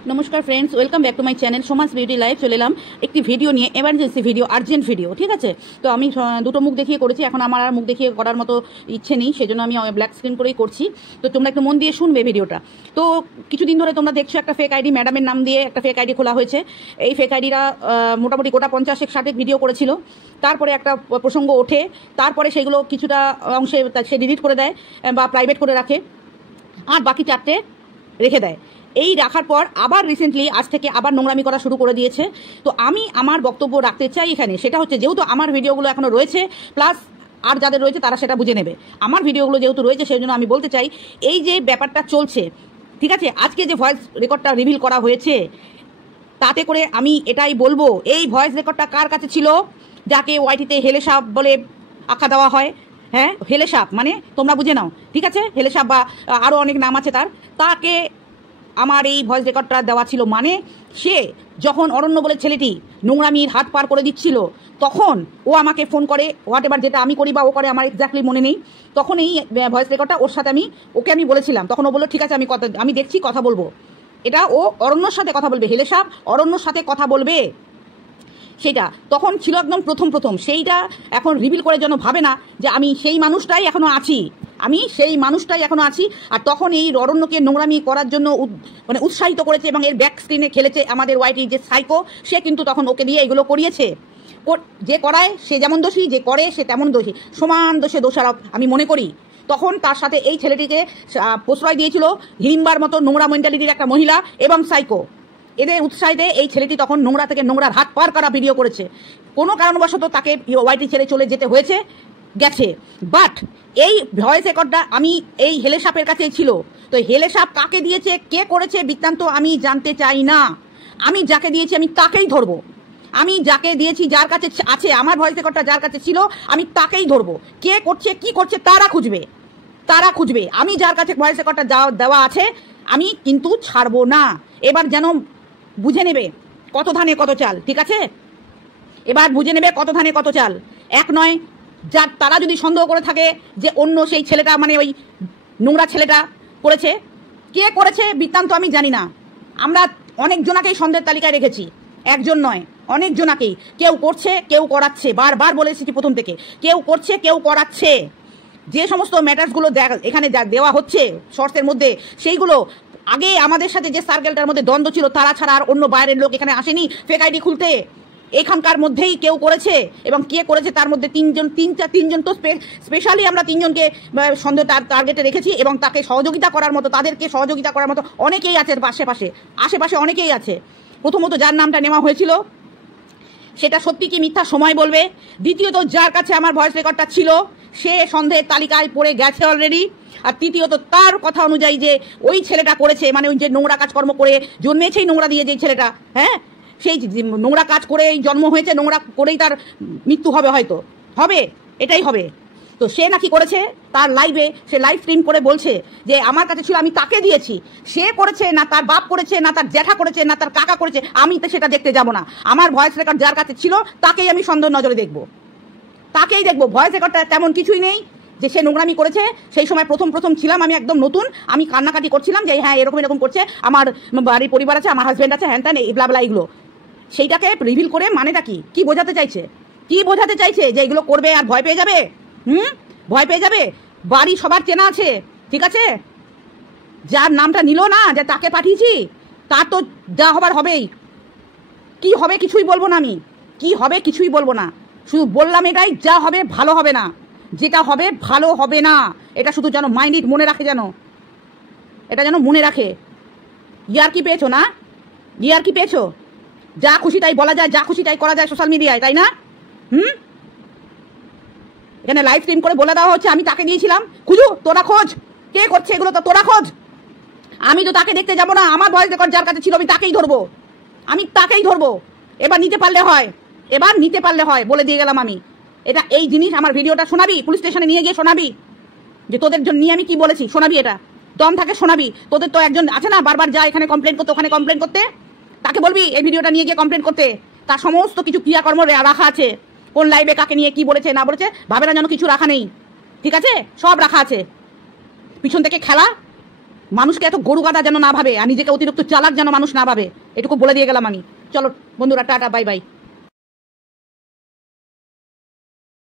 नमस्कार friends, welcome back to my channel Somas beauty life. चले एलाम एक भिडियो निये, एमार्जेंसि भिडियो, आर्जेंट भिडियो। ठीक है, तो आमी दुटो मुख देखिए करेছি, এখন আমার আর মুখ দেখিয়ে করার মতো ইচ্ছে নেই, সেজন্য আমি ব্ল্যাক স্ক্রিন করেই করছি। তো তোমরা একটু মন দিয়ে শুনবে ভিডিওটা। তো কিছুদিন ধরে তোমরা দেখছো একটা ফেক আইডি, ম্যাডামের নাম দিয়ে একটা ফেক আইডি খোলা হয়েছে। এই ফেক আইডিরা মোটামুটি গোটা 50-60 ভিডিও করেছিল। তারপরে একটা প্রসঙ্গ ওঠে, তারপরে সেগুলো কিছুটা অংশে সে ডিলিট করে দেয় বা প্রাইভেট করে রাখে, আর বাকি 4টে রেখে দেয়। এই রাখার পর আবার রিসেন্টলি আজ থেকে আবার নোংরামি করা শুরু করে দিয়েছে। তো আমি আমার বক্তব্য রাখতে চাই এখানে, সেটা হচ্ছে যেহেতু আমার ভিডিওগুলো এখনো রয়েছে, প্লাস আর যাদের রয়েছে তারা সেটা বুঝে নেবে। আমার ভিডিওগুলো যেহেতু রয়েছে সেই জন্য আমি বলতে চাই, এই যে ব্যাপারটা চলছে, ঠিক আছে, আজকে যে ভয়েস রেকর্ডটা রিভিল করা হয়েছে, তাতে করে আমি এটাই বলবো, এই ভয়েস রেকর্ডটা কার কাছে ছিল, যাকে ওয়াইটিতে হেলে সাপ বলে আখ্যা দেওয়া হয়। হ্যাঁ, হেলে সাপ মানে তোমরা বুঝে নাও, ঠিক আছে, হেলে সাপ বা আরও অনেক নাম আছে তাকে আমার এই ভয়েস রেকর্ডটা দেওয়া ছিল। মানে সে যখন অরণ্য বলে ছেলেটি নোংরামির হাত পার করে দিচ্ছিল, তখন ও আমাকে ফোন করে, হোয়াট এভার যেটা আমি করি বা ও করে আমার এক্স্যাক্টলি মনে নেই, তখন এই ভয়েস রেকর্ডটা ওর সাথে ওকে আমি বলেছিলাম। তখন ও বললো ঠিক আছে, আমি দেখছি, কথা বলবো। এটা ও অরণ্যর সাথে কথা বলবে, হেলে সাপ অরণ্যর সাথে কথা বলবে, সেটা তখন ছিল একদম প্রথম। সেইটা এখন রিভিল করে যেন ভাবে না যে আমি সেই মানুষটাই এখনো আছি, আর তখন এই অরণ্যকে নোংরামি করার জন্য মানে উৎসাহিত করেছে এবং এর ব্যাক স্ক্রিনে খেলেছে আমাদের ওয়াইটি যে সাইকো, সে কিন্তু তখন ওকে দিয়ে এগুলো করিয়েছে। যে করায় সে যেমন দোষী, যে করে সে তেমন দোষী, সমান দোষে দোষারোপ আমি মনে করি। তখন তার সাথে এই ছেলেটিকে প্রশ্রয় দিয়েছিল হিড়িম্বার মতো নোংরা মেন্টালিটির একটা মহিলা এবং সাইকো। এদের উৎসাহিতে এই ছেলেটি তখন নোংরা থেকে নোংরার হাত পার করা ভিডিও করেছে। কোনো কারণবশত তাকে ওয়াইটি ছেড়ে চলে যেতে গেছে। বাট এই ভয়েস রেকর্ডটা আমি এই হেলে সাপের কাছেই ছিল। তো হেলে সাপ কাকে দিয়েছে, কে করেছে, বৃত্তান্ত আমি জানতে চাই না। আমি যাকে দিয়েছি আমি তাকেই ধরবো। আমি যাকে দিয়েছি, যার কাছে আছে আমার ভয়েস রেকর্ডটা, যার কাছে ছিল, আমি তাকেই ধরবো। কে করছে, কি করছে, তারা খুঁজবে। আমি যার কাছে ভয়েস রেকর্ডটা দেওয়া আছে আমি কিন্তু ছাড়বো না। এবার যেন বুঝে নেবে কত ধানে কত চাল, ঠিক আছে, এবার বুঝে নেবে কত ধানে কত চাল। এক নয়, তারা যদি সন্দেহ করে থাকে যে অন্য সেই ছেলেটা, মানে ওই নোংরা ছেলেটা করেছে, কে করেছে বৃত্তান্ত আমি জানি না। আমরা অনেকজনাকেই সন্দেহের তালিকায় রেখেছি, একজন নয়, অনেকজনাকেই। কেউ করছে, কেউ করাচ্ছে, বারবার বলে এসেছি প্রথম থেকে, কেউ করছে, কেউ করাচ্ছে। যে সমস্ত ম্যাটার্সগুলো এখানে দেওয়া হচ্ছে শর্টসের মধ্যে, সেইগুলো আগে আমাদের সাথে যে সার্কেলটার মধ্যে দ্বন্দ্ব ছিল, তারা ছাড়া আর অন্য বাইরের লোক এখানে আসেনি ফেক আইডি খুলতে। এখানকার মধ্যেই কেউ করেছে, এবং কে করেছে তার মধ্যে তিনজন তো স্পেশালি আমরা তিনজনকে সন্দেহ টার্গেটে রেখেছি, এবং তাদেরকে সহযোগিতা করার মতো অনেকেই আছে আশেপাশে অনেকেই আছে। প্রথমত যার নামটা নেওয়া হয়েছিল সেটা সত্যি কি মিথ্যা সময় বলবে। দ্বিতীয়ত যার কাছে আমার ভয়েস রেকর্ডটা ছিল সে সন্দেহের তালিকায় পড়ে গেছে অলরেডি। আর তৃতীয়ত তার কথা অনুযায়ী যে ওই ছেলেটা করেছে, মানে ওই যে নোংরা কাজকর্ম করে জন্মেছেই নোংরা দিয়ে যে ছেলেটা, হ্যাঁ, সেই নোংরা কাজ করেই জন্ম হয়েছে, নোংরা করেই তার মৃত্যু এটাই হবে। তো সে নাকি করেছে, তার লাইভে সে লাইভ স্ট্রিম করে বলছে যে আমার কাছে ছিল, আমি তাকে দিয়েছি। সে করেছে না তার বাপ করেছে, না তার জ্যাঠা করেছে, না তার কাকা করেছে, আমি তো সেটা দেখতে যাব না। আমার ভয়েস রেকর্ড যার কাছে ছিল তাকেই আমি সন্দেহ নজরে দেখবো। ভয়েস রেকর্ডটা তেমন কিছুই নেই যে সে নোংরামি করেছে। সেই সময় প্রথম ছিলাম, আমি একদম নতুন, আমি কান্নাকাটি করছিলাম যে হ্যাঁ এরকম করছে, আমার বাড়ির পরিবার আছে, আমার হাজব্যান্ড আছে, হ্যান ত্যান ব্লা এগুলো। সেইটাকে রিভিল করে মানেটা কি বোঝাতে চাইছে যে এগুলো করবে আর ভয় পেয়ে যাবে। ভয় পেয়ে যাবে। বাড়ি সবার চেনা আছে, ঠিক আছে, যার নামটা নিল না, যে তাকে পাঠিয়েছি, তার তো যা হবার হবেই। কি হবে কিছুই বলবো না, আমি কি হবে কিছুই বলবো না, শুধু বললাম এটাই, যা হবে ভালো হবে না, যেটা হবে ভালো হবে না। এটা শুধু যেন মাইন্ড মনে রাখে, এটা যেন মনে রাখে। ইয়ার্কি পেয়েছো, যা খুশি তাই বলা যায়, যা খুশি তাই করা যায় সোশ্যাল মিডিয়ায়, তাই না? এখানে লাইভ স্ট্রিম করে বলে দেওয়া হচ্ছে আমি তাকে দিয়েছিলাম। তোরা খোঁজ, কে করছে এগুলো, তো তোরা খোঁজ। আমি তো তাকে দেখতে যাব না। আমার ভয়েস রেকর্ড যার কাছে ছিল আমি তাকেই ধরবো। এবার নিতে পারলে হয়, বলে দিয়ে গেলাম আমি। এটা এই জিনিস আমার ভিডিওটা শোনাবি, পুলিশ স্টেশনে নিয়ে গিয়ে শোনাবি যে তোদের জন্য নিয়ে আমি কি বলেছি, শোনাবি, এটা দম থাকে শোনাবি। তোদের তো একজন আছে না বারবার যা এখানে কমপ্লেন করতে, ওখানে কমপ্লেন করতে, তাকে বলবি এই ভিডিওটা নিয়ে গিয়ে কমপ্লেন করতে। তার সমস্ত কিছু ক্রিয়াকর্ম রাখা আছে, কোন লাইভে কাকে নিয়ে কি বলেছে না বলেছে, ভাবে না যেন কিছু রাখা নেই, ঠিক আছে, সব রাখা আছে। পিছন থেকে খেলা মানুষকে এত গরু গাদা যেন না ভাবে, আর নিজেকে অতিরিক্ত চালাক যেন মানুষ না ভাবে, এটুকু বলে দিয়ে গেলাম আমি। চলো বন্ধুরা, টাটা, বাই বাই।